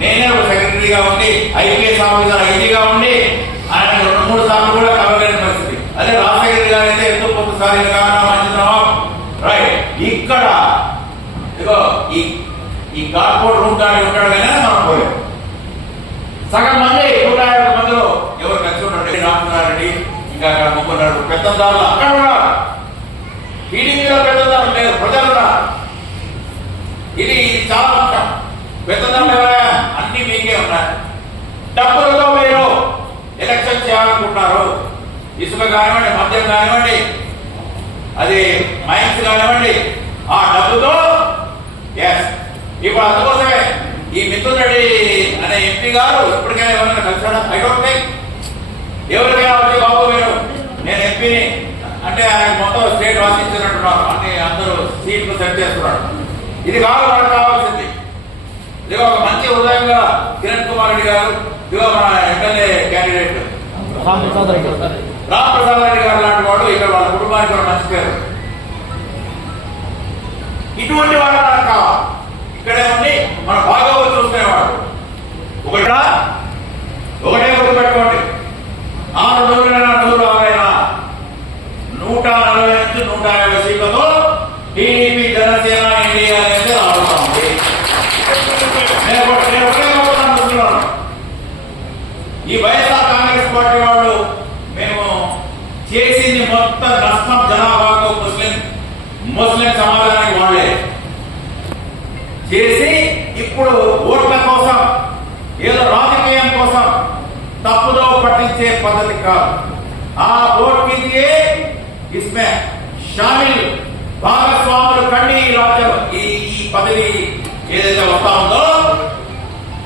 నేనే ఒక సెక్రటరీగా ఉండి ఐపీఎస్ ఆఫీసర్ ఐజీగా ఉండి ఆయన రెండు మూడు సార్లు కూడా కలవలేని పరిస్థితి. అదే రాజశేఖర్ గారు అయితే ఎంతో కొంత సార్లు రైట్ ఇక్కడ ఇదిగో ఈ ఈ కార్పొరేట్ రూమ్ కానీ ఉంటాడు కానీ మనం పోయాం. సగం మంది నూట యాభై మందిలో ఎవరు కలిసి ఉంటాడు రామచంద్రారెడ్డి ఇంకా అక్కడ ముగ్గురు పెద్దదారులు అక్కడ ఉన్నారు టీడీపీలో పెద్దదారులు లేదు ప్రజలు ఇది ఇది చాలా ముఖ్యం పెద్దదారులు ఎవరైనా ఇసుక కానివ్వండి మద్యం కానివ్వండి అది మైన్స్ కానివ్వండి ఆ డబ్బుతో ఎస్ ఇప్పుడు అందుకోసమే ఈ మిథున్ రెడ్డి అనే ఎంపీ గారు ఇప్పటికైనా ఎవరైనా కలిసాడా ఐ డోంట్ థింక్ ఎవరికైనా వచ్చి బాబు మీరు నేను ఎంపీని అంటే ఆయన మొత్తం స్టేట్ వాసించినట్టున్నారు. అన్ని అందరూ సీట్లు సెట్ చేస్తున్నారు. ఇది కాదు మనకు కావాల్సింది. ఇది ఒక మంచి ఉదయంగా కిరణ్ కుమార్ రెడ్డి గారు ఇదిగో మన ఎమ్మెల్యే రామ్ ప్రసాద్ రెడ్డి గారు లాంటి వాడు ఇక్కడ వాళ్ళ కుటుంబానికి కూడా మంచి పేరు. ఇటువంటి వాడు మనకు కావాలి. ఇక్కడే ఉండి మన బాగా చూసుకునేవాడు ఒకటి ఒకటే గుర్తుపెట్టుకోండి. ఆరు నూరైనా నూరు ఆరైనా నూట నలభై నుంచి నూట యాభై సీట్లతో టీడీపీ జనసేన ఇండియా అనేది రావడం నేను ఒకటి- ఒకటే చెప్తున్నాను ఈ వైఎస్ఆర్ పార్టీ వాళ్ళు మేము చేసింది మొత్తం నష్టం జనాభాకు ముస్లిం ముస్లిం సమాజానికి వాళ్ళే. చేసి ఇప్పుడు ఓట్ల కోసం ఏదో రాజకీయం కోసం తప్పుదో పట్టించే పద్ధతి కాదు. ఆ ఓట్ కిందియే షామిల్ భాగస్వాములు కండి ఈ రాజ్యం ఈ ఈ పదవి ఏదైతే వస్తా ఉందో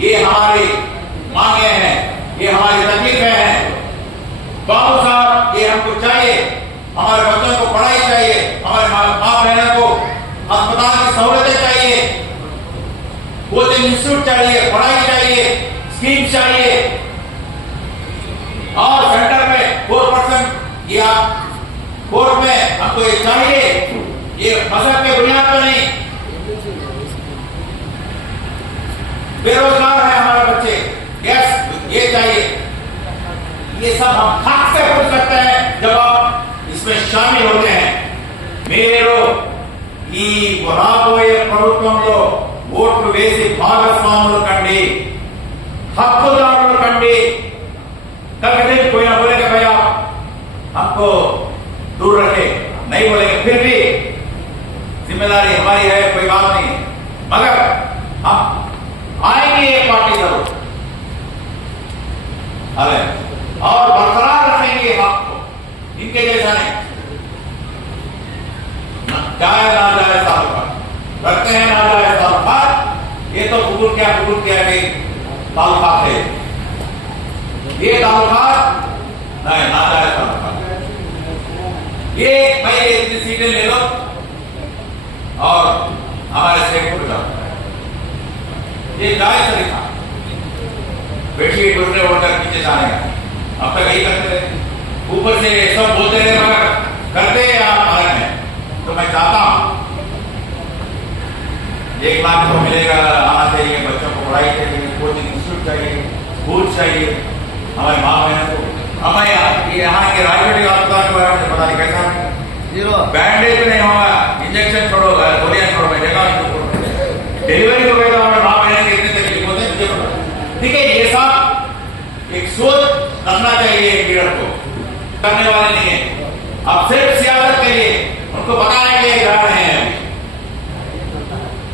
یہ ہماری مانگے ہیں، یہ ہماری تکلیفیں ہیں۔ بابو صاحب، یہ ہم کو چاہیے، ہمارے بچوں کو پڑھائی چاہیے، ہمارے ماں بہنوں کو اسپتال کی سہولتیں چاہیے۔ کوچنگ انسٹیٹیوٹ چاہیے، پڑھائی چاہیے، اسکیم چاہیے۔ اور سینٹر میں فور پرسینٹ یا فور میں ہم کو یہ چاہیے۔ یہ مذہب کے بنیاد پر نہیں۔ بے روزگار یہ سب ہم حق سے کر سکتے ہیں جب آپ اس میں شامل ہوتے ہیں۔ کوئی نہ بولے گا بھیا ہم کو دور رہے نہیں بولیں گے پھر بھی ذمہ داری ہماری رہے کوئی بات نہیں۔ مگر آئے بھی پارٹی کرو اور برقرار رکھیں گے آپ کو۔ ان کے جیسا نہیں جائے نہ جائے تعلقات رکھتے ہیں نہ جائے تعلقات یہ تو قبول کیا قبول کیا گئی تعلقات ہے یہ تعلقات نہیں نہ جائے تعلقات یہ بھائی اتنی سیٹیں لے لو اور ہمارے سیٹ پر جاؤ یہ جائے طریقہ۔ بیٹھیے دوسرے ووٹر نیچے جانے۔ کا اب تک یہی کرتے رہے اوپر سے سب بولتے رہے مگر کرتے آپ الگ ہیں؟ تو میں چاہتا ہوں ایک لاکھ کو ملے گا آنا چاہیے بچوں کو پڑھائی چاہیے کوچنگ انسٹیٹیوٹ چاہیے اسکول چاہیے ہمارے ماں بہن کو۔ ہمیں یہاں کے رائے ہسپتال کے بارے میں پتا نہیں کیسا جی بینڈیج نہیں ہوگا انجیکشن چھوڑو گولیاں چھوڑو میں جگہ ڈیلیوری کو کہتا ہوں ماں بہن کے اتنے تکلیف ٹھیک ہے یہ سب ایک سوچ سمجھنا چاہیے پیڑ کو، کرنے والے نہیں ہیں۔ اب صرف سیاست کے لیے، ان کو بتانے کے لیے جا رہے ہیں۔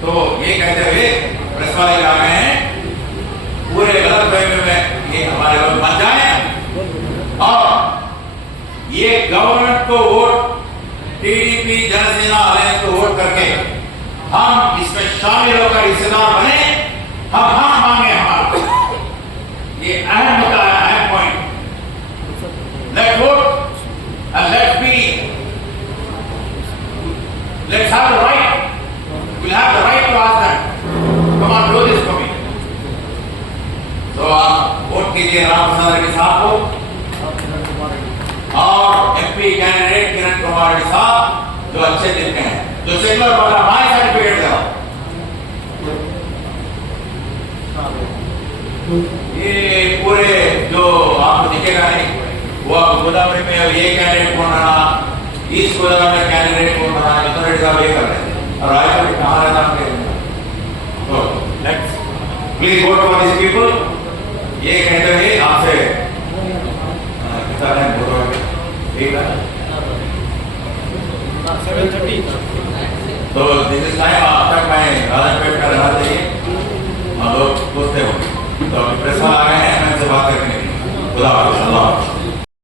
تو یہ کہتے ہوئے پریس والے جا رہے ہیں۔ پورے غلط فہمی میں یہ ہمارے لوگ بن جائیں اور یہ گورنمنٹ کو ووٹ ٹی ڈی پی جن سینا الائنس کو ووٹ کر کے ہم اس میں شامل ہو کر حصے دار بنے۔ ہم ہاں مانگے۔ کے لیے رام صدر کے صاحب اور ایم پی کینڈیڈیٹ کرن کمار کے صاحب جو اچھے دل کے ہیں۔ جو سلور والا ہمارے ساتھ پیڑ جاؤ یہ پورے جو آپ دکھے گا نہیں وہ گوداوری میں یہ کینڈیڈیٹ کون رہا۔ اس گوداوری میں کینڈیڈیٹ کون رہا۔ اتنے صاحب یہ کر رہے ہیں۔ اور آج کہاں رہتا ہم please vote for these people یہ کہتے ہوئے آپ سے کتاب ہے ایک